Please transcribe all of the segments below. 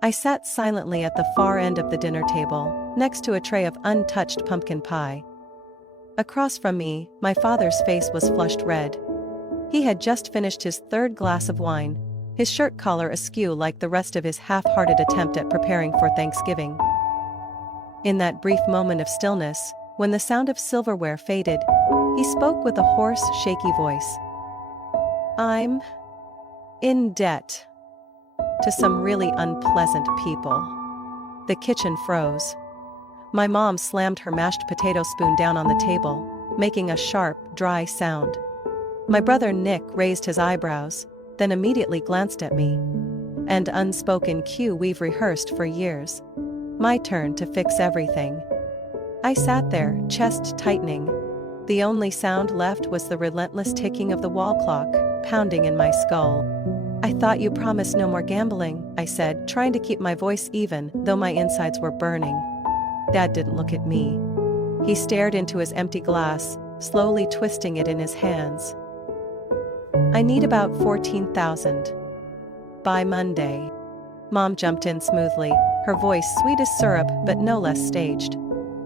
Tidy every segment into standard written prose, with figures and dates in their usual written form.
I sat silently at the far end of the dinner table, next to a tray of untouched pumpkin pie. Across from me, my father's face was flushed red. He had just finished his third glass of wine, his shirt collar askew like the rest of his half-hearted attempt at preparing for Thanksgiving. In that brief moment of stillness, when the sound of silverware faded, he spoke with a hoarse, shaky voice. "I'm in debt to some really unpleasant people." The kitchen froze. My mom slammed her mashed potato spoon down on the table, making a sharp, dry sound. My brother Nick raised his eyebrows, then immediately glanced at me. An unspoken cue we've rehearsed for years. My turn to fix everything. I sat there, chest tightening. The only sound left was the relentless ticking of the wall clock, pounding in my skull. "I thought you promised no more gambling," I said, trying to keep my voice even, though my insides were burning. Dad didn't look at me. He stared into his empty glass, slowly twisting it in his hands. "I need about 14,000 by Monday." Mom jumped in smoothly, her voice sweet as syrup but no less staged.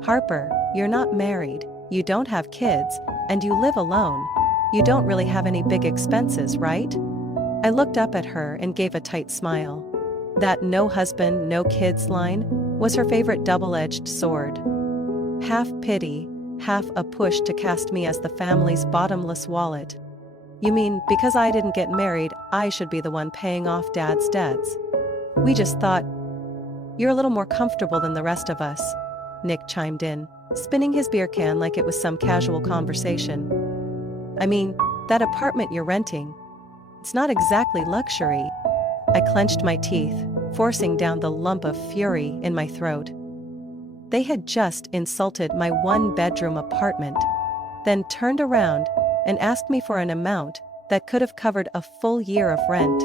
"Harper, you're not married, you don't have kids, and you live alone. You don't really have any big expenses, right?" I looked up at her and gave a tight smile. That "no husband, no kids" line was her favorite double-edged sword. Half pity, half a push to cast me as the family's bottomless wallet. "You mean, because I didn't get married, I should be the one paying off Dad's debts? We just thought you're a little more comfortable than the rest of us," Nick chimed in, spinning his beer can like it was some casual conversation. "I mean, that apartment you're renting, it's not exactly luxury." I clenched my teeth, forcing down the lump of fury in my throat. They had just insulted my one-bedroom apartment, then turned around and asked me for an amount that could have covered a full year of rent.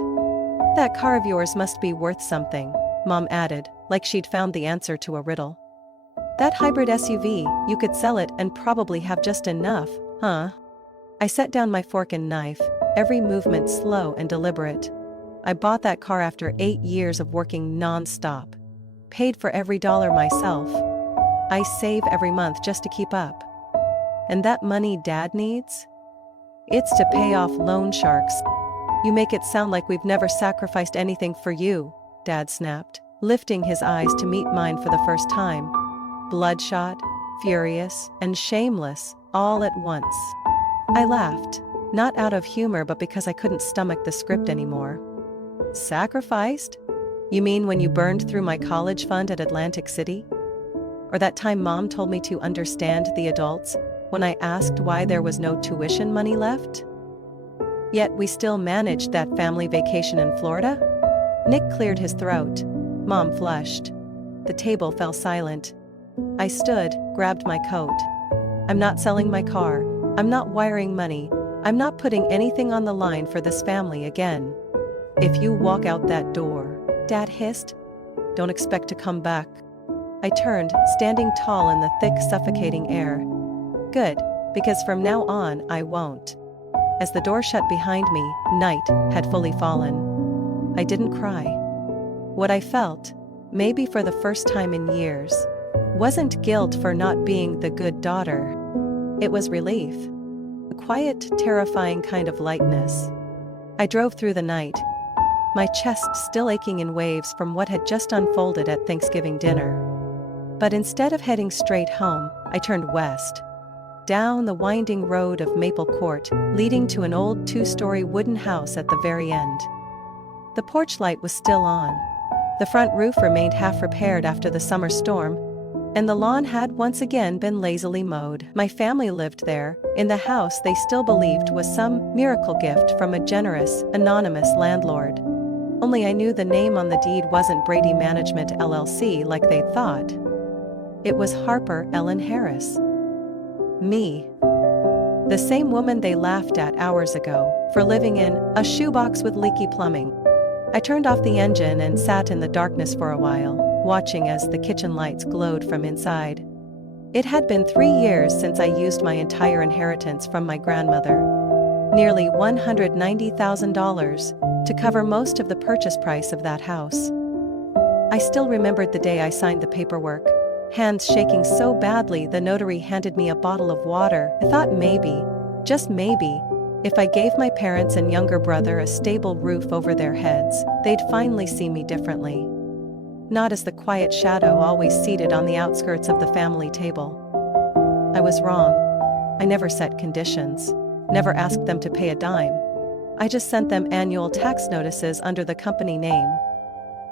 "That car of yours must be worth something," Mom added, like she'd found the answer to a riddle. "That hybrid SUV, you could sell it and probably have just enough, huh?" I set down my fork and knife, every movement slow and deliberate. I bought that car after 8 years of working non-stop. Paid for every dollar myself. I save every month just to keep up. And that money Dad needs? It's to pay off loan sharks. "You make it sound like we've never sacrificed anything for you," Dad snapped, lifting his eyes to meet mine for the first time. Bloodshot, furious, and shameless, all at once. I laughed, not out of humor but because I couldn't stomach the script anymore. "Sacrificed? You mean when you burned through my college fund at Atlantic City? Or that time Mom told me to understand the adults when I asked why there was no tuition money left? Yet we still managed that family vacation in Florida?" Nick cleared his throat. Mom flushed. The table fell silent. I stood, grabbed my coat. "I'm not selling my car. I'm not wiring money. I'm not putting anything on the line for this family again. If you walk out that door," Dad hissed, "don't expect to come back." I turned, standing tall in the thick, suffocating air. Good, because from now on I won't. As the door shut behind me, night had fully fallen. I didn't cry. What I felt, maybe for the first time in years, wasn't guilt for not being the good daughter. It was relief. A quiet, terrifying kind of lightness. I drove through the night, my chest still aching in waves from what had just unfolded at Thanksgiving dinner. But instead of heading straight home, I turned west. Down the winding road of Maple Court, leading to an old 2-story wooden house at the very end. The porch light was still on. The front roof remained half repaired after the summer storm, and the lawn had once again been lazily mowed. My family lived there, in the house they still believed was some miracle gift from a generous, anonymous landlord. Only I knew the name on the deed wasn't Brady Management LLC like they'd thought. It was Harper Ellen Harris. Me. The same woman they laughed at hours ago for living in a shoebox with leaky plumbing. I turned off the engine and sat in the darkness for a while, watching as the kitchen lights glowed from inside. It had been 3 years since I used my entire inheritance from my grandmother. Nearly $190,000 to cover most of the purchase price of that house. I still remembered the day I signed the paperwork. Hands shaking so badly the notary handed me a bottle of water. I thought maybe, just maybe, if I gave my parents and younger brother a stable roof over their heads, they'd finally see me differently. Not as the quiet shadow always seated on the outskirts of the family table. I was wrong. I never set conditions, never asked them to pay a dime. I just sent them annual tax notices under the company name.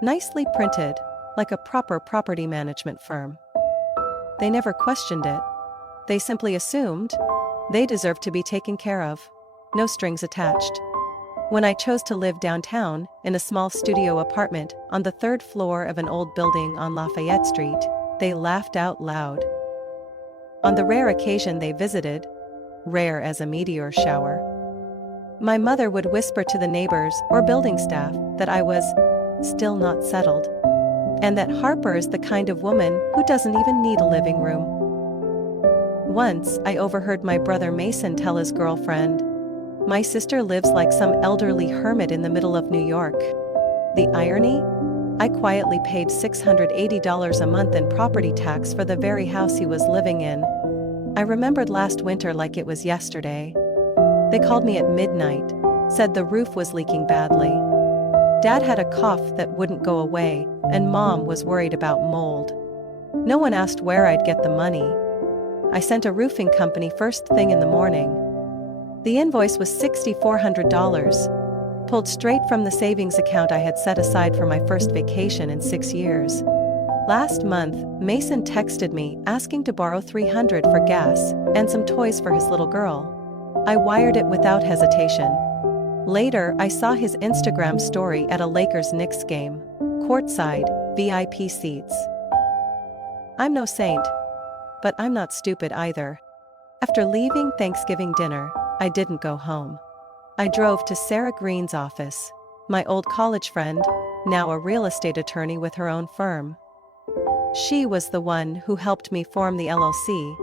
Nicely printed, like a proper property management firm. They never questioned it. They simply assumed they deserved to be taken care of. No strings attached. When I chose to live downtown, in a small studio apartment on the third floor of an old building on Lafayette Street, they laughed out loud. On the rare occasion they visited, rare as a meteor shower, my mother would whisper to the neighbors or building staff that I was still not settled, and that Harper is the kind of woman who doesn't even need a living room. Once, I overheard my brother Mason tell his girlfriend, "My sister lives like some elderly hermit in the middle of New York." The irony? I quietly paid $680 a month in property tax for the very house he was living in. I remembered last winter like it was yesterday. They called me at midnight, said the roof was leaking badly. Dad had a cough that wouldn't go away, and Mom was worried about mold. No one asked where I'd get the money. I sent a roofing company first thing in the morning. The invoice was $6,400, pulled straight from the savings account I had set aside for my first vacation in 6 years. Last month, Mason texted me asking to borrow $300 for gas and some toys for his little girl. I wired it without hesitation. Later, I saw his Instagram story at a Lakers-Knicks game. Courtside, VIP seats. I'm no saint, but I'm not stupid either. After leaving Thanksgiving dinner, I didn't go home. I drove to Sarah Green's office, my old college friend, now a real estate attorney with her own firm. She was the one who helped me form the LLC,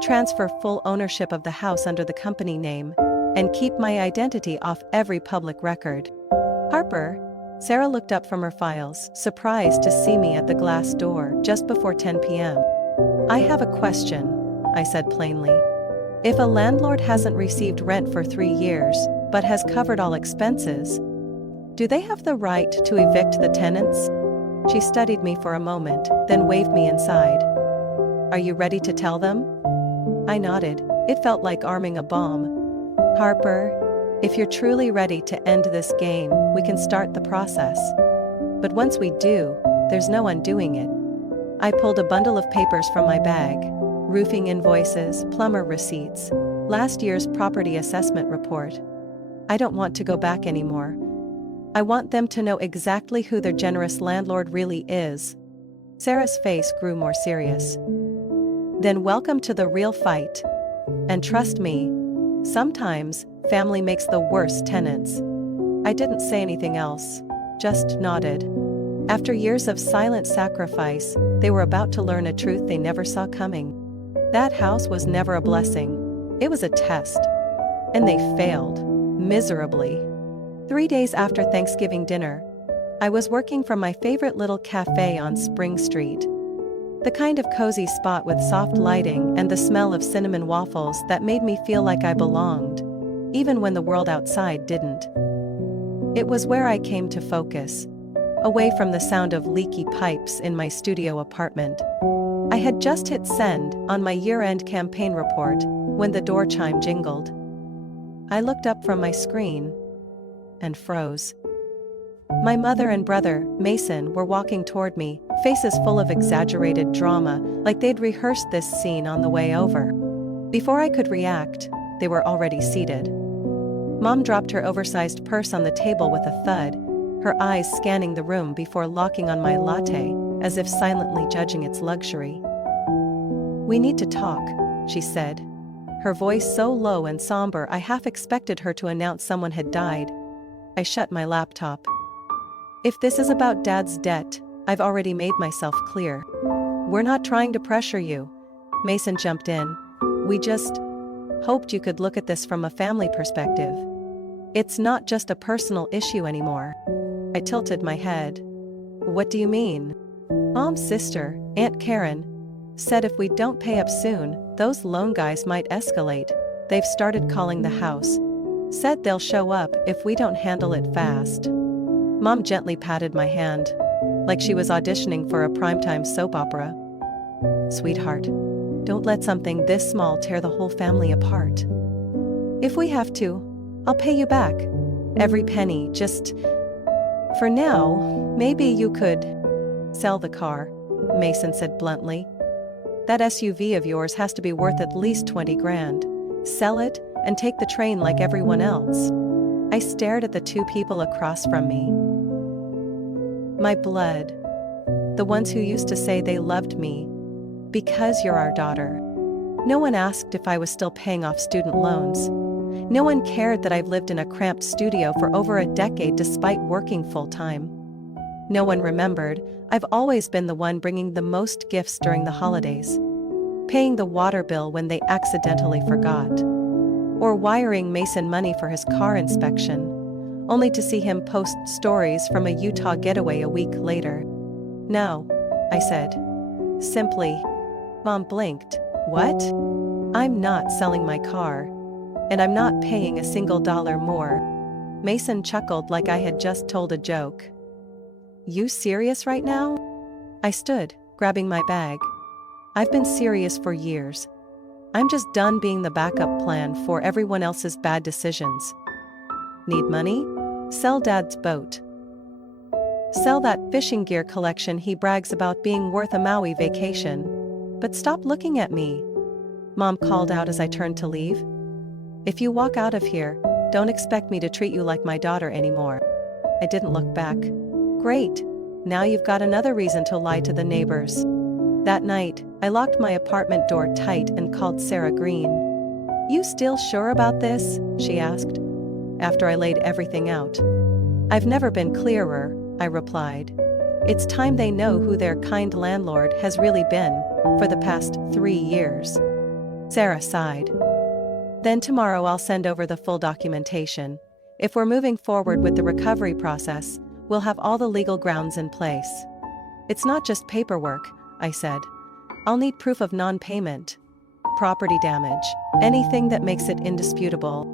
transfer full ownership of the house under the company name, and keep my identity off every public record. "Harper," Sarah looked up from her files, surprised to see me at the glass door just before 10 p.m. "I have a question," I said plainly. "If a landlord hasn't received rent for 3 years, but has covered all expenses, do they have the right to evict the tenants?" She studied me for a moment, then waved me inside. "Are you ready to tell them?" I nodded. It felt like arming a bomb. "Harper, if you're truly ready to end this game, we can start the process. But once we do, there's no undoing it." I pulled a bundle of papers from my bag. Roofing invoices, plumber receipts, last year's property assessment report. I don't want to go back anymore. I want them to know exactly who their generous landlord really is. Sarah's face grew more serious. "Then welcome to the real fight. And trust me, sometimes family makes the worst tenants." I didn't say anything else, just nodded. After years of silent sacrifice, they were about to learn a truth they never saw coming. That house was never a blessing. It was a test. And they failed, miserably. 3 days after Thanksgiving dinner, I was working from my favorite little cafe on Spring Street. The kind of cozy spot with soft lighting and the smell of cinnamon waffles that made me feel like I belonged, even when the world outside didn't. It was where I came to focus, away from the sound of leaky pipes in my studio apartment. I had just hit send on my year-end campaign report when the door chime jingled. I looked up from my screen and froze. My mother and brother, Mason, were walking toward me, faces full of exaggerated drama, like they'd rehearsed this scene on the way over. Before I could react, they were already seated. Mom dropped her oversized purse on the table with a thud, her eyes scanning the room before locking on my latte, as if silently judging its luxury. "We need to talk," she said, her voice so low and somber I half expected her to announce someone had died. I shut my laptop. "If this is about Dad's debt, I've already made myself clear. We're not trying to pressure you." Mason jumped in. "We just hoped you could look at this from a family perspective. It's not just a personal issue anymore." I tilted my head. What do you mean? Mom's sister, Aunt Karen, said if we don't pay up soon, those loan guys might escalate. They've started calling the house. Said they'll show up if we don't handle it fast. Mom gently patted my hand, like she was auditioning for a primetime soap opera. Sweetheart, don't let something this small tear the whole family apart. If we have to, I'll pay you back. Every penny, just... For now, maybe you could... Sell the car, Mason said bluntly. That SUV of yours has to be worth at least 20 grand. Sell it and take the train like everyone else. I stared at the two people across from me. My blood. The ones who used to say they loved me. Because you're our daughter. No one asked if I was still paying off student loans. No one cared that I've lived in a cramped studio for over a decade despite working full-time. No one remembered I've always been the one bringing the most gifts during the holidays. Paying the water bill when they accidentally forgot. Or wiring Mason money for his car inspection, only to see him post stories from a Utah getaway a week later. No, I said. Simply. Mom blinked. What? I'm not selling my car. And I'm not paying a single dollar more. Mason chuckled like I had just told a joke. You serious right now? I stood, grabbing my bag. I've been serious for years. I'm just done being the backup plan for everyone else's bad decisions. Need money? Sell Dad's boat. Sell that fishing gear collection he brags about being worth a Maui vacation. But stop looking at me. Mom called out as I turned to leave. If you walk out of here, don't expect me to treat you like my daughter anymore. I didn't look back. Great. Now you've got another reason to lie to the neighbors. That night, I locked my apartment door tight and called Sarah Green. You still sure about this? She asked, after I laid everything out. I've never been clearer, I replied. It's time they know who their kind landlord has really been for the past 3 years. Sarah sighed. Then tomorrow I'll send over the full documentation. If we're moving forward with the recovery process, we'll have all the legal grounds in place. It's not just paperwork, I said. I'll need proof of non-payment, property damage, anything that makes it indisputable.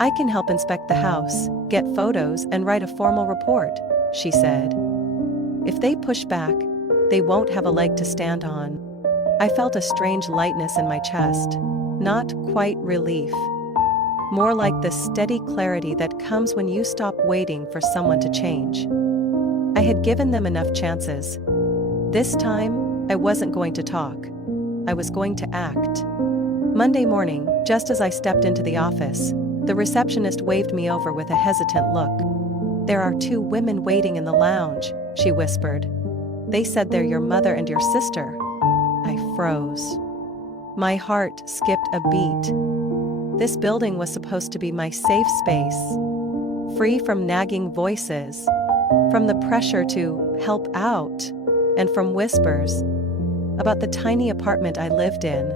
I can help inspect the house, get photos, and write a formal report, she said. If they push back, they won't have a leg to stand on. I felt a strange lightness in my chest, not quite relief. More like the steady clarity that comes when you stop waiting for someone to change. I had given them enough chances. This time, I wasn't going to talk. I was going to act. Monday morning, just as I stepped into the office, the receptionist waved me over with a hesitant look. There are 2 women waiting in the lounge, she whispered. They said they're your mother and your sister. I froze. My heart skipped a beat. This building was supposed to be my safe space, free from nagging voices, from the pressure to help out, and from whispers about the tiny apartment I lived in.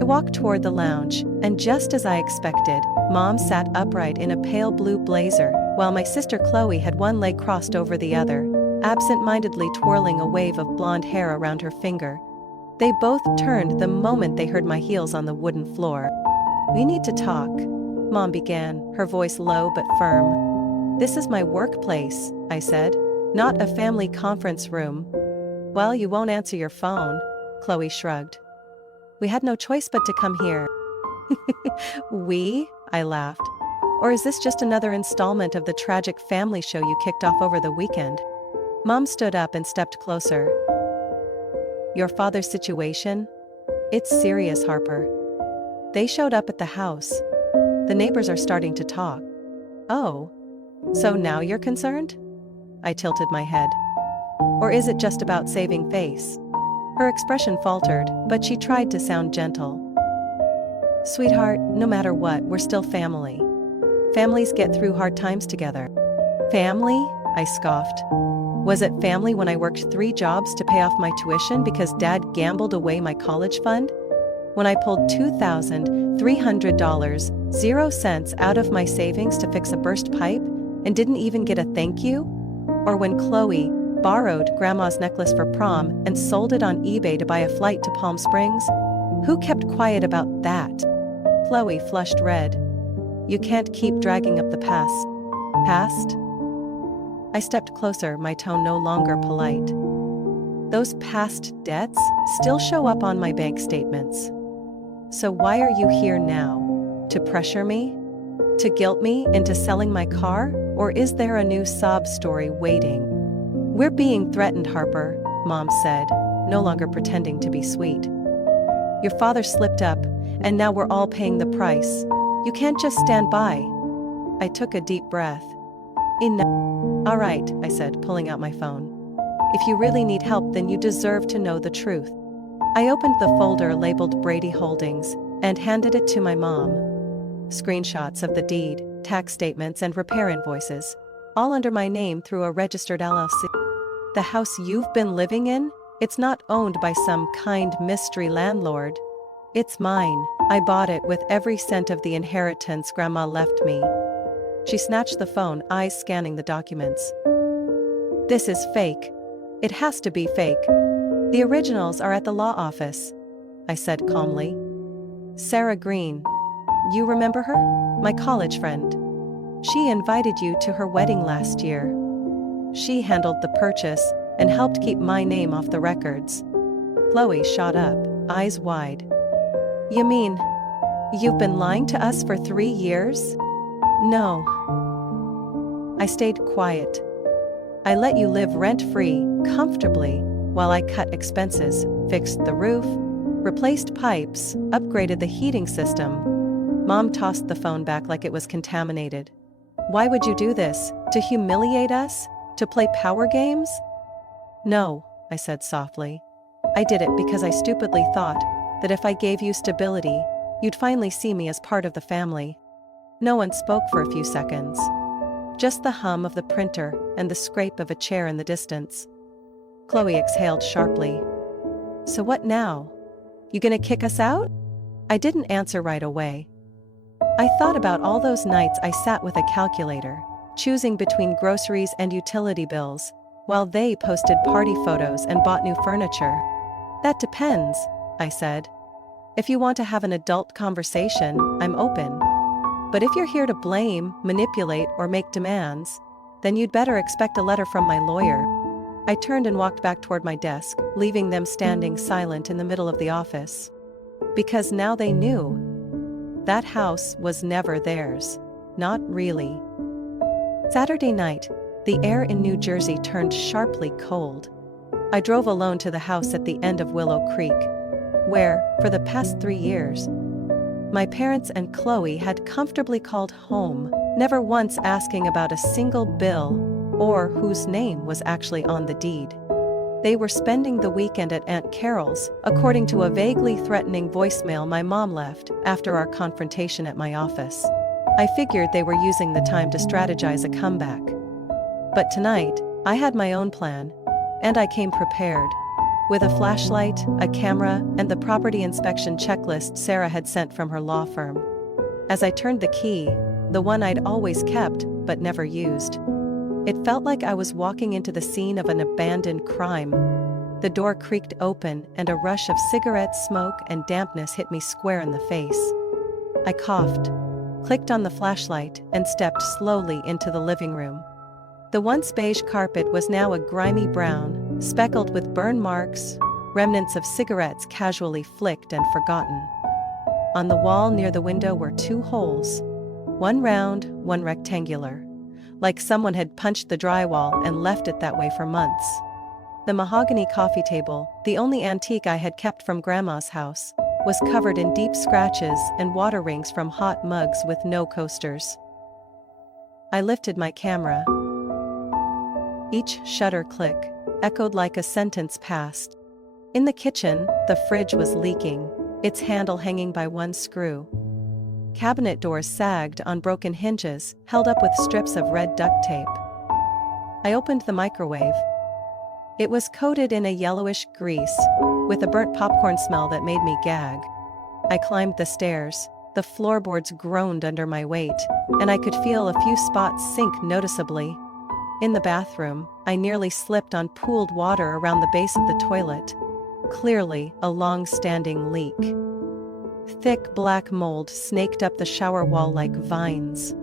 I walked toward the lounge, and just as I expected, Mom sat upright in a pale blue blazer, while my sister Chloe had one leg crossed over the other, absent-mindedly twirling a wave of blonde hair around her finger. They both turned the moment they heard my heels on the wooden floor. We need to talk, Mom began, her voice low but firm. This is my workplace, I said, not a family conference room. Well, you won't answer your phone, Chloe shrugged. We had no choice but to come here. We? I laughed. Or is this just another installment of the tragic family show you kicked off over the weekend? Mom stood up and stepped closer. Your father's situation? It's serious, Harper. They showed up at the house. The neighbors are starting to talk. Oh, so now you're concerned? I tilted my head. Or is it just about saving face? Her expression faltered, but she tried to sound gentle. Sweetheart, no matter what, we're still family. Families get through hard times together. Family? I scoffed. Was it family when I worked 3 jobs to pay off my tuition because Dad gambled away my college fund? When I pulled $2,300, 0 cents out of my savings to fix a burst pipe and didn't even get a thank you? Or when Chloe, borrowed Grandma's necklace for prom and sold it on eBay to buy a flight to Palm Springs? Who kept quiet about that? Chloe flushed red. You can't keep dragging up the past. Past? I stepped closer, my tone no longer polite. Those past debts still show up on my bank statements. So why are you here now? To pressure me? To guilt me into selling my car? Or is there a new sob story waiting? We're being threatened, Harper, Mom said, no longer pretending to be sweet. Your father slipped up, and now we're all paying the price. You can't just stand by. I took a deep breath. All right, I said, pulling out my phone. If you really need help, then you deserve to know the truth. I opened the folder labeled Brady Holdings and handed it to my mom. Screenshots of the deed, tax statements, and repair invoices, all under my name through a registered LLC. The house you've been living in? It's not owned by some kind mystery landlord. It's mine. I bought it with every cent of the inheritance Grandma left me. She snatched the phone, eyes scanning the documents. This is fake. It has to be fake. The originals are at the law office, I said calmly. Sarah Green. You remember her? My college friend. She invited you to her wedding last year. She handled the purchase and helped keep my name off the records. Chloe shot up, eyes wide. You mean, you've been lying to us for 3 years? No. I stayed quiet. I let you live rent-free, comfortably, while I cut expenses, fixed the roof, replaced pipes, upgraded the heating system. Mom tossed the phone back like it was contaminated. Why would you do this? To humiliate us? To play power games? No, I said softly. I did it because I stupidly thought that if I gave you stability, you'd finally see me as part of the family. No one spoke for a few seconds. Just the hum of the printer and the scrape of a chair in the distance. Chloe exhaled sharply. So what now? You gonna kick us out? I didn't answer right away. I thought about all those nights I sat with a calculator, choosing between groceries and utility bills, while they posted party photos and bought new furniture. That depends, I said. If you want to have an adult conversation, I'm open. But if you're here to blame, manipulate, or make demands, then you'd better expect a letter from my lawyer. I turned and walked back toward my desk, leaving them standing silent in the middle of the office. Because now they knew. That house was never theirs. Not really. Saturday night, the air in New Jersey turned sharply cold. I drove alone to the house at the end of Willow Creek, where, for the past 3 years, my parents and Chloe had comfortably called home, never once asking about a single bill or whose name was actually on the deed. They were spending the weekend at Aunt Carol's, according to a vaguely threatening voicemail my mom left after our confrontation at my office. I figured they were using the time to strategize a comeback. But tonight, I had my own plan, and I came prepared. With a flashlight, a camera, and the property inspection checklist Sarah had sent from her law firm. As I turned the key, the one I'd always kept but never used, it felt like I was walking into the scene of an abandoned crime. The door creaked open and a rush of cigarette smoke and dampness hit me square in the face. I coughed, clicked on the flashlight, and stepped slowly into the living room. The once beige carpet was now a grimy brown, speckled with burn marks, remnants of cigarettes casually flicked and forgotten. On the wall near the window were 2 holes, one round, one rectangular, like someone had punched the drywall and left it that way for months. The mahogany coffee table, the only antique I had kept from Grandma's house, was covered in deep scratches and water rings from hot mugs with no coasters. I lifted my camera. Each shutter click echoed like a sentence passed. In the kitchen, the fridge was leaking, its handle hanging by one screw. Cabinet doors sagged on broken hinges, held up with strips of red duct tape. I opened the microwave. It was coated in a yellowish grease, with a burnt popcorn smell that made me gag. I climbed the stairs. The floorboards groaned under my weight, and I could feel a few spots sink noticeably. In the bathroom, I nearly slipped on pooled water around the base of the toilet. Clearly, a long-standing leak. Thick black mold snaked up the shower wall like vines.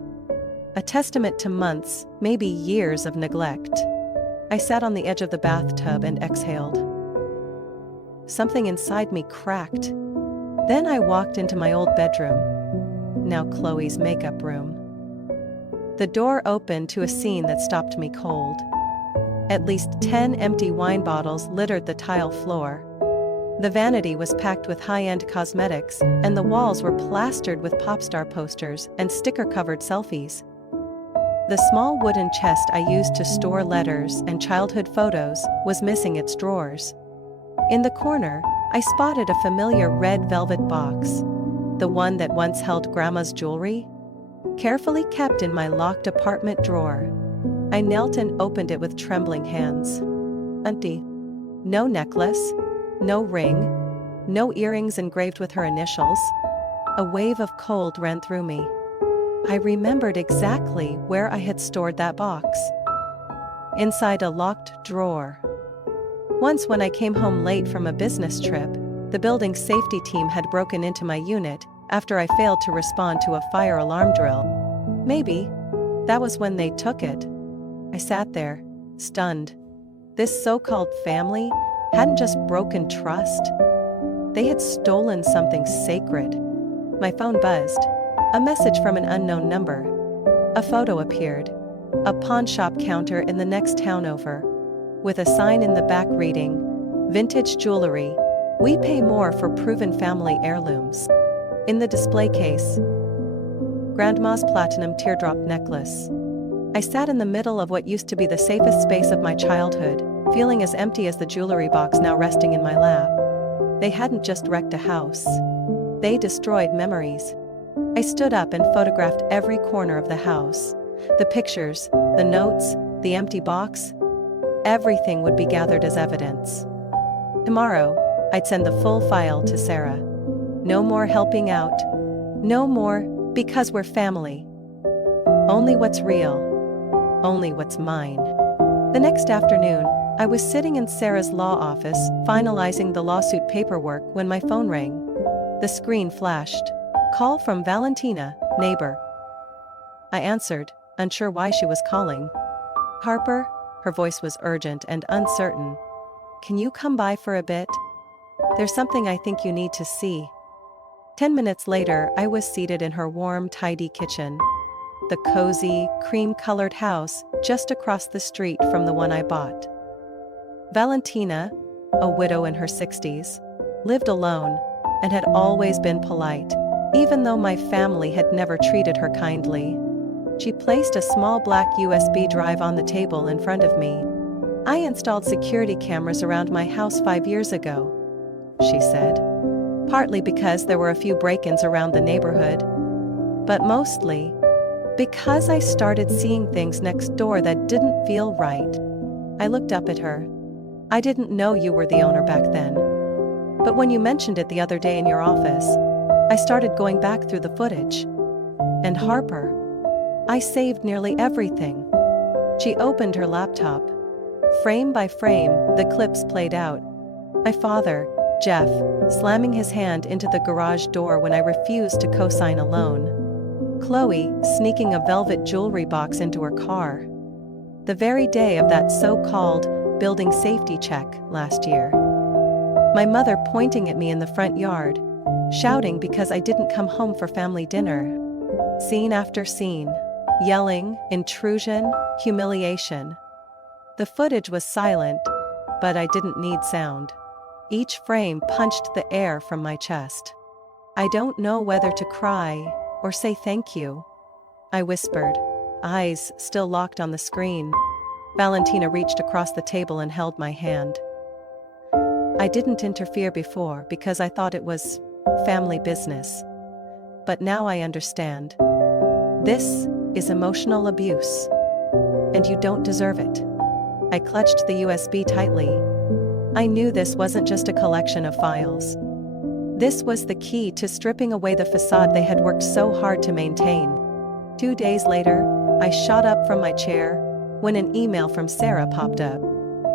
A testament to months, maybe years of neglect. I sat on the edge of the bathtub and exhaled. Something inside me cracked. Then I walked into my old bedroom, now Chloe's makeup room. The door opened to a scene that stopped me cold. At least 10 empty wine bottles littered the tile floor. The vanity was packed with high-end cosmetics, and the walls were plastered with pop star posters and sticker-covered selfies. The small wooden chest I used to store letters and childhood photos was missing its drawers. In the corner, I spotted a familiar red velvet box, the one that once held Grandma's jewelry, carefully kept in my locked apartment drawer. I knelt and opened it with trembling hands. Empty. No necklace, no ring, no earrings engraved with her initials. A wave of cold ran through me. I remembered exactly where I had stored that box. Inside a locked drawer. Once when I came home late from a business trip, the building safety team had broken into my unit after I failed to respond to a fire alarm drill. Maybe that was when they took it. I sat there, stunned. This so-called family hadn't just broken trust. They had stolen something sacred. My phone buzzed. A message from an unknown number. A photo appeared. A pawn shop counter in the next town over, with a sign in the back reading, "Vintage jewelry. We pay more for proven family heirlooms." In the display case, Grandma's platinum teardrop necklace. I sat in the middle of what used to be the safest space of my childhood, feeling as empty as the jewelry box now resting in my lap. They hadn't just wrecked a house. They destroyed memories. I stood up and photographed every corner of the house. The pictures, the notes, the empty box. Everything would be gathered as evidence. Tomorrow, I'd send the full file to Sarah. No more helping out. No more, because we're family. Only what's real. Only what's mine. The next afternoon, I was sitting in Sarah's law office, finalizing the lawsuit paperwork when my phone rang. The screen flashed. Call from Valentina, neighbor. I answered, unsure why she was calling. "Harper?" Her voice was urgent and uncertain. "Can you come by for a bit? There's something I think you need to see." 10 minutes later, I was seated in her warm, tidy kitchen. The cozy, cream-colored house just across the street from the one I bought. Valentina, a widow in her 60s, lived alone and had always been polite, even though my family had never treated her kindly. She placed a small black USB drive on the table in front of me. "I installed security cameras around my house 5 years ago," she said. "Partly because there were a few break-ins around the neighborhood, but mostly because I started seeing things next door that didn't feel right." I looked up at her. "I didn't know you were the owner back then. But when you mentioned it the other day in your office, I started going back through the footage. And Harper, I saved nearly everything." She opened her laptop. Frame by frame, the clips played out. My father, Jeff, slamming his hand into the garage door when I refused to co-sign a loan. Chloe, sneaking a velvet jewelry box into her car. The very day of that so-called building safety check last year. My mother pointing at me in the front yard, shouting because I didn't come home for family dinner. Scene after scene. Yelling, intrusion, humiliation. The footage was silent, but I didn't need sound. Each frame punched the air from my chest. "I don't know whether to cry or say thank you," I whispered, eyes still locked on the screen. Valentina reached across the table and held my hand. "I didn't interfere before because I thought it was family business. But now I understand. This is emotional abuse. And you don't deserve it." I clutched the USB tightly. I knew this wasn't just a collection of files. This was the key to stripping away the facade they had worked so hard to maintain. 2 days later, I shot up from my chair, when an email from Sarah popped up.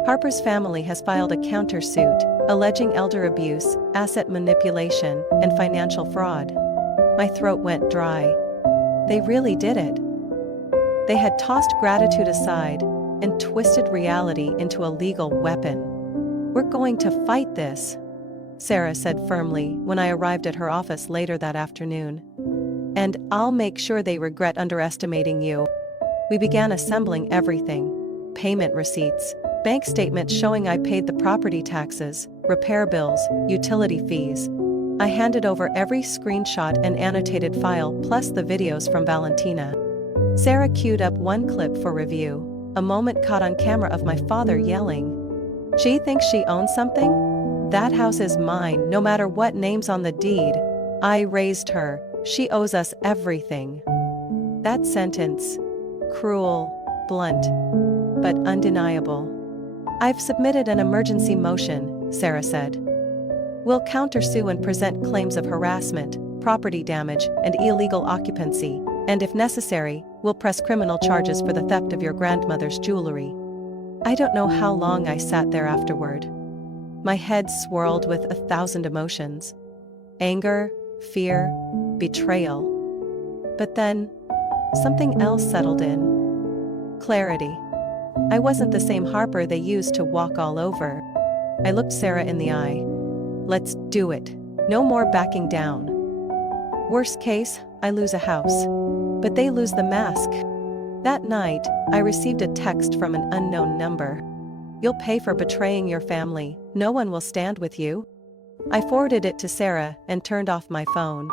Harper's family has filed a countersuit, alleging elder abuse, asset manipulation, and financial fraud. My throat went dry. They really did it. They had tossed gratitude aside and twisted reality into a legal weapon. "We're going to fight this," Sarah said firmly when I arrived at her office later that afternoon. "And I'll make sure they regret underestimating you." We began assembling everything: payment receipts, bank statements showing I paid the property taxes, repair bills, utility fees. I handed over every screenshot and annotated file plus the videos from Valentina. Sarah queued up one clip for review, a moment caught on camera of my father yelling, "She thinks she owns something? That house is mine no matter what name's on the deed. I raised her, she owes us everything." That sentence, cruel, blunt, but undeniable. "I've submitted an emergency motion," Sarah said. "We'll countersue and present claims of harassment, property damage, and illegal occupancy, and if necessary, we'll press criminal charges for the theft of your grandmother's jewelry." I don't know how long I sat there afterward. My head swirled with 1,000 emotions. Anger, fear, betrayal. But then, something else settled in. Clarity. I wasn't the same Harper they used to walk all over. I looked Sarah in the eye. "Let's do it. No more backing down. Worst case, I lose a house. But they lose the mask." That night, I received a text from an unknown number. "You'll pay for betraying your family. No one will stand with you." I forwarded it to Sarah and turned off my phone.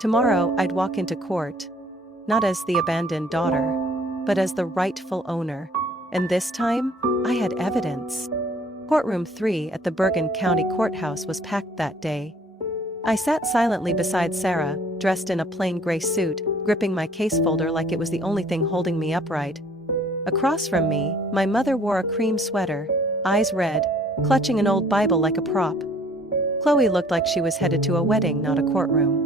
Tomorrow I'd walk into court. Not as the abandoned daughter, but as the rightful owner. And this time, I had evidence. Courtroom 3 at the Bergen County Courthouse was packed that day. I sat silently beside Sarah, dressed in a plain gray suit, gripping my case folder like it was the only thing holding me upright. Across from me, my mother wore a cream sweater, eyes red, clutching an old Bible like a prop. Chloe looked like she was headed to a wedding, not a courtroom.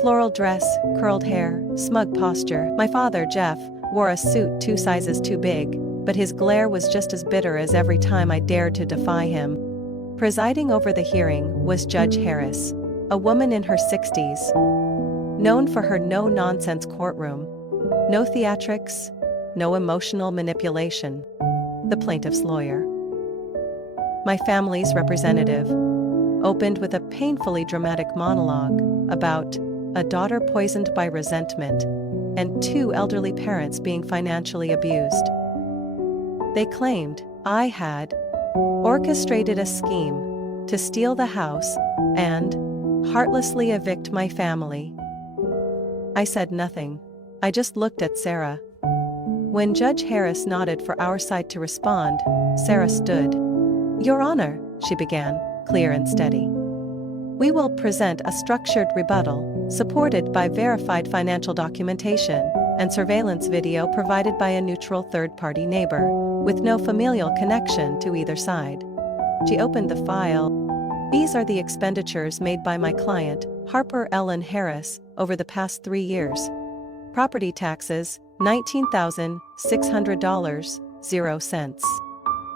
Floral dress, curled hair, smug posture. My father, Jeff, wore a suit 2 sizes too big, but his glare was just as bitter as every time I dared to defy him. Presiding over the hearing was Judge Harris, a woman in her 60s, known for her no-nonsense courtroom. No theatrics, no emotional manipulation. The plaintiff's lawyer. My family's representative opened with a painfully dramatic monologue about a daughter poisoned by resentment and 2 elderly parents being financially abused. They claimed I had orchestrated a scheme to steal the house and heartlessly evict my family. I said nothing. I just looked at Sarah. When Judge Harris nodded for our side to respond, Sarah stood. "Your Honor," she began, clear and steady. "We will present a structured rebuttal, supported by verified financial documentation and surveillance video provided by a neutral third-party neighbor, with no familial connection to either side." She opened the file. "These are the expenditures made by my client, Harper Ellen Harris, over the past 3 years. Property taxes, $19,600, 0 cents.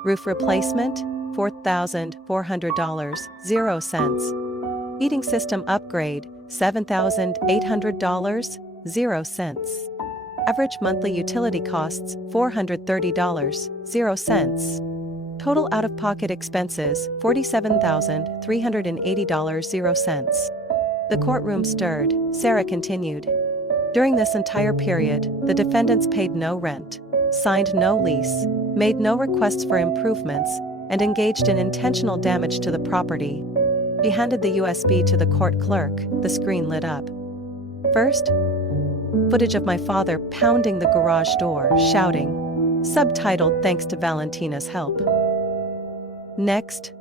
Roof replacement, $4,400, 0 cents. Heating system upgrade, $7,800, 0 cents. Average monthly utility costs, $430, 0 cents. Total out-of-pocket expenses, $47,380, 0 cents. The courtroom stirred. Sarah continued. "During this entire period, the defendants paid no rent, signed no lease, made no requests for improvements, and engaged in intentional damage to the property." She handed the USB to the court clerk. The screen lit up. First, footage of my father pounding the garage door, shouting, subtitled "Thanks to Valentina's help." Next,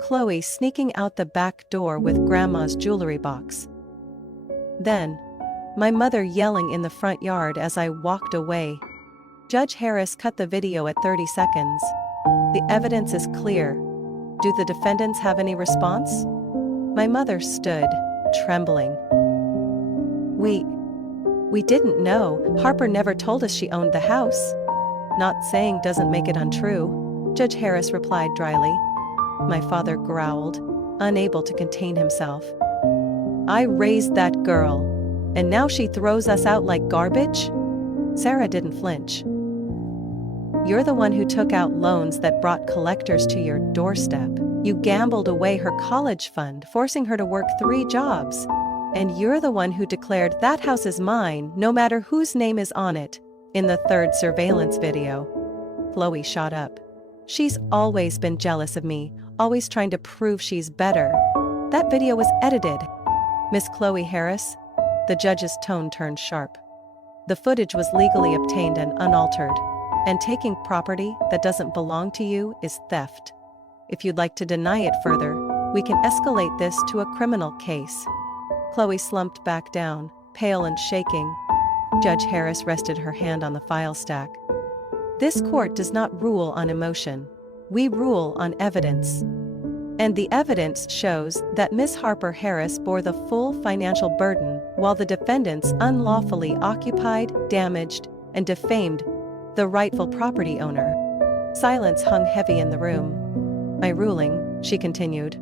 Chloe sneaking out the back door with Grandma's jewelry box. Then, my mother yelling in the front yard as I walked away. Judge Harris cut the video at 30 seconds. "The evidence is clear. Do the defendants have any response?" My mother stood, trembling. We didn't know. Harper never told us she owned the house." Not saying doesn't make it untrue, Judge Harris replied dryly. My father growled, unable to contain himself. I raised that girl, and now she throws us out like garbage? Sarah didn't flinch. You're the one who took out loans that brought collectors to your doorstep. You gambled away her college fund, forcing her to work 3 jobs. And you're the one who declared that house is mine, no matter whose name is on it, in the 3rd surveillance video. Chloe shot up. She's always been jealous of me, always trying to prove she's better. That video was edited. Miss Chloe Harris? The judge's tone turned sharp. The footage was legally obtained and unaltered. And taking property that doesn't belong to you is theft. If you'd like to deny it further, we can escalate this to a criminal case. Chloe slumped back down, pale and shaking. Judge Harris rested her hand on the file stack. This court does not rule on emotion. We rule on evidence. And the evidence shows that Miss Harper Harris bore the full financial burden while the defendants unlawfully occupied, damaged, and defamed the rightful property owner. Silence hung heavy in the room. My ruling, she continued,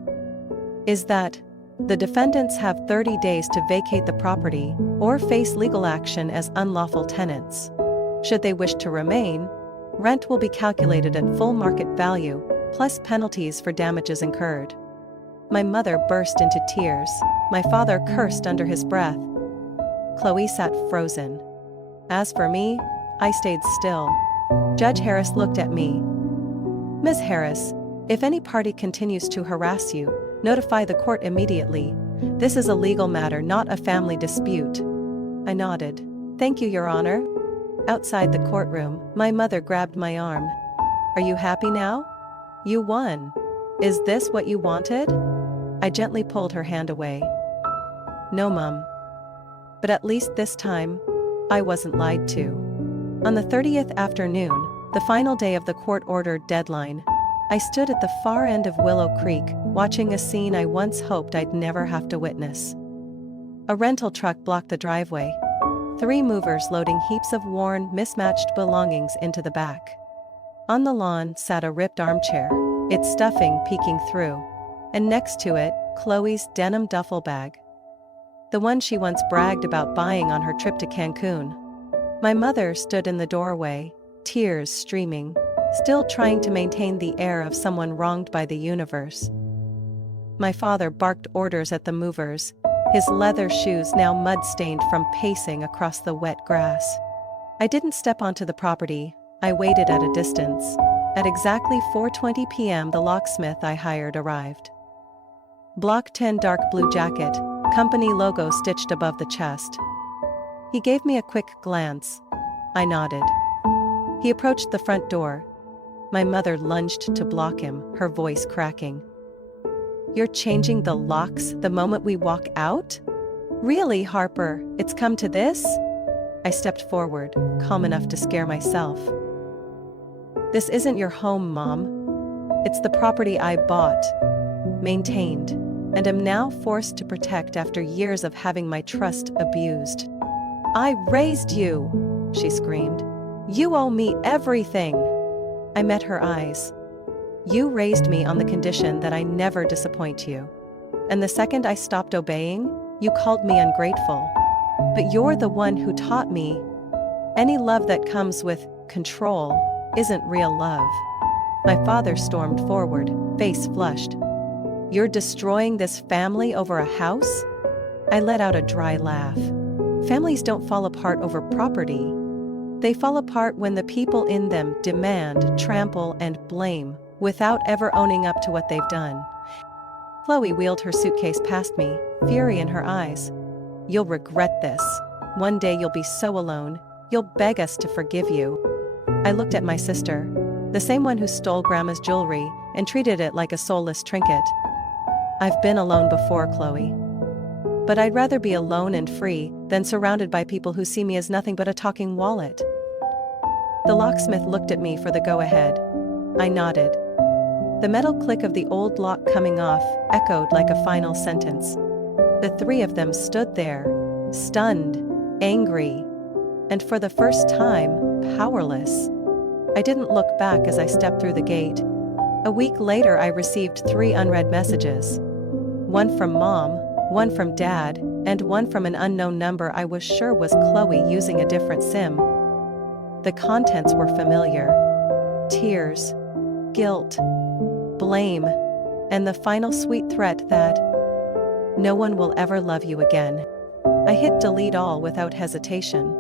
is that the defendants have 30 days to vacate the property or face legal action as unlawful tenants. Should they wish to remain, rent will be calculated at full market value, plus penalties for damages incurred. My mother burst into tears. My father cursed under his breath. Chloe sat frozen. As for me, I stayed still. Judge Harris looked at me. Ms. Harris, if any party continues to harass you, notify the court immediately. This is a legal matter, not a family dispute. I nodded. Thank you, Your Honor. Outside the courtroom, my mother grabbed my arm. Are you happy now? You won. Is this what you wanted? I gently pulled her hand away. No, Mum. But at least this time, I wasn't lied to. On the 30th afternoon, the final day of the court-ordered deadline, I stood at the far end of Willow Creek, watching a scene I once hoped I'd never have to witness. A rental truck blocked the driveway. 3 movers loading heaps of worn, mismatched belongings into the back. On the lawn sat a ripped armchair, its stuffing peeking through, and next to it, Chloe's denim duffel bag. The one she once bragged about buying on her trip to Cancun. My mother stood in the doorway, tears streaming, still trying to maintain the air of someone wronged by the universe. My father barked orders at the movers, his leather shoes now mud-stained from pacing across the wet grass. I didn't step onto the property, I waited at a distance. At exactly 4:20 p.m. the locksmith I hired arrived. Block 10 dark blue jacket, company logo stitched above the chest. He gave me a quick glance. I nodded. He approached the front door. My mother lunged to block him, her voice cracking. You're changing the locks the moment we walk out? Really, Harper, it's come to this? I stepped forward, calm enough to scare myself. This isn't your home, Mom. It's the property I bought, maintained, and am now forced to protect after years of having my trust abused. I raised you, she screamed. You owe me everything. I met her eyes. You raised me on the condition that I never disappoint you. And the second I stopped obeying, you called me ungrateful. But you're the one who taught me. Any love that comes with control isn't real love. My father stormed forward, face flushed. You're destroying this family over a house? I let out a dry laugh. Families don't fall apart over property. They fall apart when the people in them demand, trample, and blame, without ever owning up to what they've done. Chloe wheeled her suitcase past me, fury in her eyes. You'll regret this. One day you'll be so alone, you'll beg us to forgive you. I looked at my sister, the same one who stole Grandma's jewelry and treated it like a soulless trinket. I've been alone before, Chloe. But I'd rather be alone and free than surrounded by people who see me as nothing but a talking wallet. The locksmith looked at me for the go-ahead. I nodded. The metal click of the old lock coming off echoed like a final sentence. The 3 of them stood there, stunned, angry, and for the first time, powerless. I didn't look back as I stepped through the gate. A week later, I received 3 unread messages. One from Mom, one from Dad, and one from an unknown number I was sure was Chloe using a different SIM. The contents were familiar. Tears, guilt, blame, and the final sweet threat that no one will ever love you again. I hit delete all without hesitation.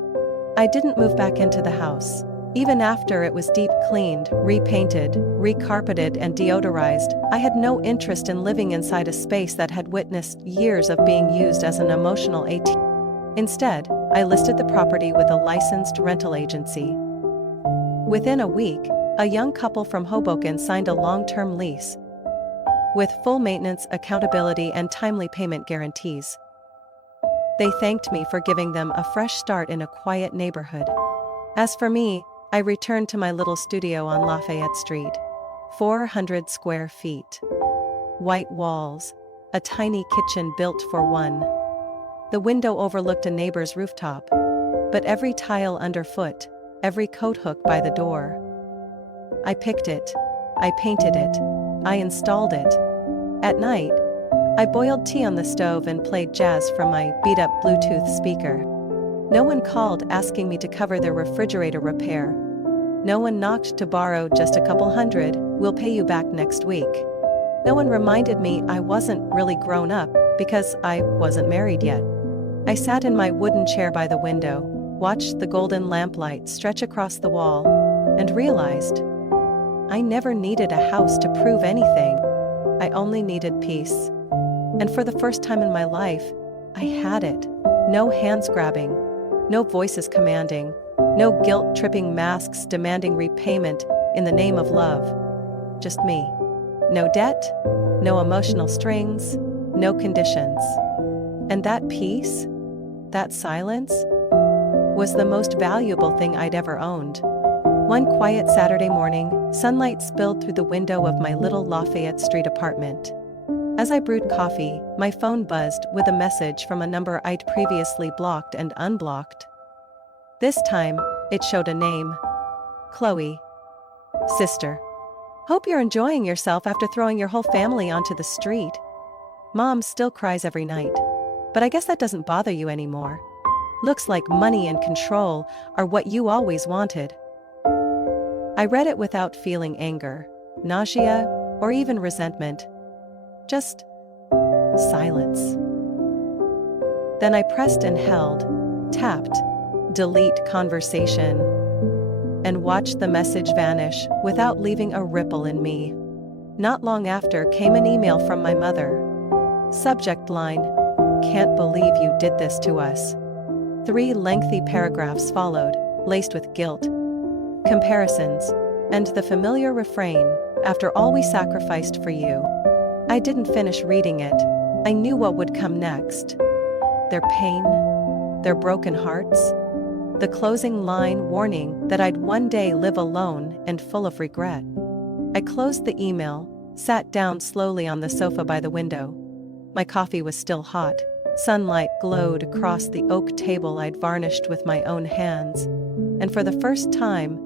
I didn't move back into the house. Even after it was deep cleaned, repainted, recarpeted and deodorized, I had no interest in living inside a space that had witnessed years of being used as an emotional ATM. Instead, I listed the property with a licensed rental agency. Within a week, a young couple from Hoboken signed a long-term lease with full maintenance, accountability and timely payment guarantees. They thanked me for giving them a fresh start in a quiet neighborhood. As for me, I returned to my little studio on Lafayette Street. 400 square feet. White walls. A tiny kitchen built for one. The window overlooked a neighbor's rooftop. But every tile underfoot, every coat hook by the door. I picked it. I painted it. I installed it. At night, I boiled tea on the stove and played jazz from my beat-up Bluetooth speaker. No one called asking me to cover their refrigerator repair. No one knocked to borrow just a couple $100, we'll pay you back next week. No one reminded me I wasn't really grown up because I wasn't married yet. I sat in my wooden chair by the window, watched the golden lamplight stretch across the wall, and realized I never needed a house to prove anything. I only needed peace. And for the first time in my life, I had it. No hands grabbing. No voices commanding, no guilt-tripping masks demanding repayment in the name of love. Just me. No debt, no emotional strings, no conditions. And that peace, that silence, was the most valuable thing I'd ever owned. One quiet Saturday morning, sunlight spilled through the window of my little Lafayette Street apartment. As I brewed coffee, my phone buzzed with a message from a number I'd previously blocked and unblocked. This time, it showed a name. Chloe. Sister. Hope you're enjoying yourself after throwing your whole family onto the street. Mom still cries every night. But I guess that doesn't bother you anymore. Looks like money and control are what you always wanted. I read it without feeling anger, nausea, or even resentment. Just silence. Then I pressed and held, tapped, delete conversation, and watched the message vanish without leaving a ripple in me. Not long after came an email from my mother. Subject line, "Can't believe you did this to us." 3 lengthy paragraphs followed, laced with guilt, comparisons, and the familiar refrain, "After all we sacrificed for you." I didn't finish reading it. I knew what would come next. Their pain, their broken hearts, the closing line warning that I'd one day live alone and full of regret. I closed the email, sat down slowly on the sofa by the window. My coffee was still hot. Sunlight glowed across the oak table I'd varnished with my own hands. And for the first time,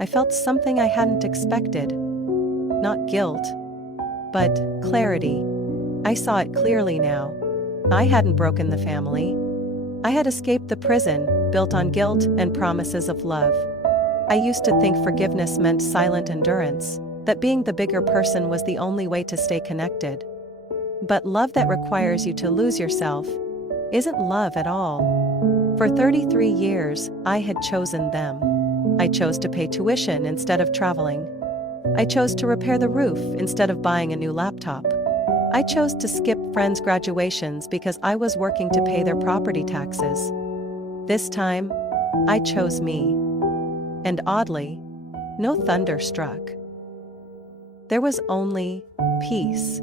I felt something I hadn't expected. Not guilt, but clarity. I saw it clearly now. I hadn't broken the family. I had escaped the prison, built on guilt and promises of love. I used to think forgiveness meant silent endurance, that being the bigger person was the only way to stay connected. But love that requires you to lose yourself isn't love at all. For 33 years, I had chosen them. I chose to pay tuition instead of traveling. I chose to repair the roof instead of buying a new laptop. I chose to skip friends' graduations because I was working to pay their property taxes. This time, I chose me. And oddly, no thunder struck. There was only peace.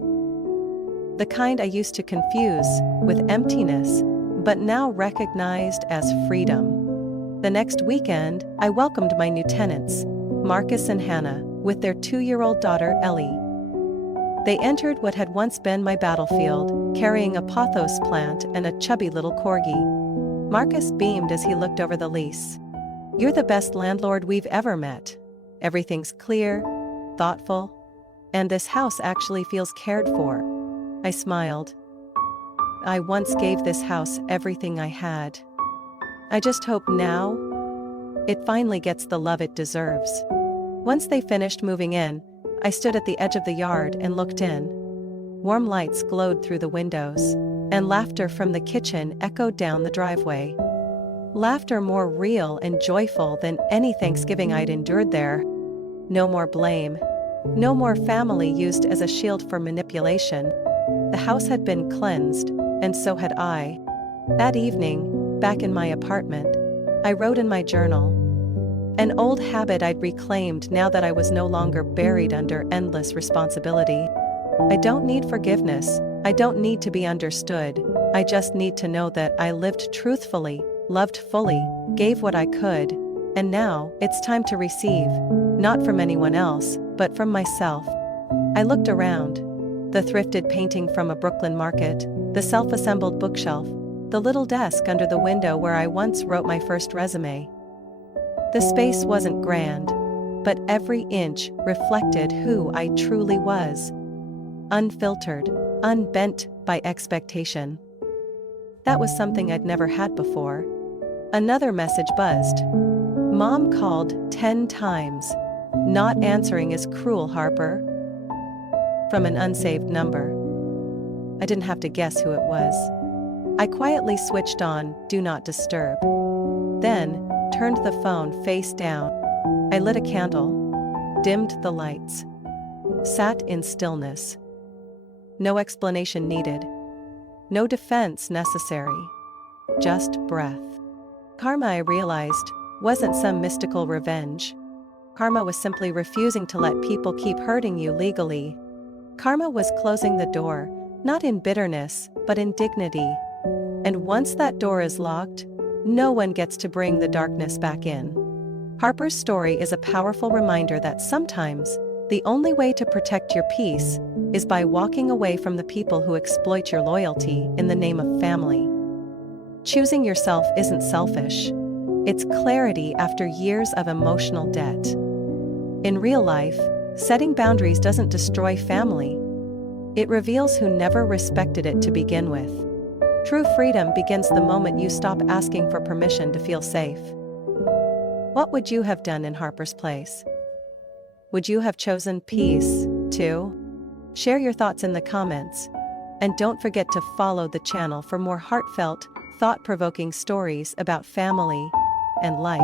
The kind I used to confuse with emptiness, but now recognized as freedom. The next weekend, I welcomed my new tenants, Marcus and Hannah, with their 2-year-old daughter, Ellie. They entered what had once been my battlefield, carrying a pothos plant and a chubby little corgi. Marcus beamed as he looked over the lease. "You're the best landlord we've ever met." Everything's clear, thoughtful, and this house actually feels cared for. I smiled. I once gave this house everything I had. I just hope now it finally gets the love it deserves. Once they finished moving in, I stood at the edge of the yard and looked in. Warm lights glowed through the windows, and laughter from the kitchen echoed down the driveway. Laughter more real and joyful than any Thanksgiving I'd endured there. No more blame. No more family used as a shield for manipulation. The house had been cleansed, and so had I. That evening, back in my apartment, I wrote in my journal. An old habit I'd reclaimed now that I was no longer buried under endless responsibility. I don't need forgiveness, I don't need to be understood, I just need to know that I lived truthfully, loved fully, gave what I could, and now it's time to receive, not from anyone else, but from myself. I looked around. The thrifted painting from a Brooklyn market, the self-assembled bookshelf, the little desk under the window where I once wrote my first resume. The space wasn't grand, but every inch reflected who I truly was. Unfiltered, unbent by expectation. That was something I'd never had before. Another message buzzed. Mom called 10 times. Not answering is cruel, Harper. From an unsaved number. I didn't have to guess who it was. I quietly switched on Do Not Disturb. Then, turned the phone face down. I lit a candle, dimmed the lights, sat in stillness. No explanation needed. No defense necessary. Just breath. Karma, I realized, wasn't some mystical revenge. Karma was simply refusing to let people keep hurting you legally. Karma was closing the door, not in bitterness, but in dignity. And once that door is locked, no one gets to bring the darkness back in. Harper's story is a powerful reminder that sometimes, the only way to protect your peace is by walking away from the people who exploit your loyalty in the name of family. Choosing yourself isn't selfish. It's clarity after years of emotional debt. In real life, setting boundaries doesn't destroy family. It reveals who never respected it to begin with. True freedom begins the moment you stop asking for permission to feel safe. What would you have done in Harper's place? Would you have chosen peace, too? Share your thoughts in the comments. And don't forget to follow the channel for more heartfelt, thought-provoking stories about family and life.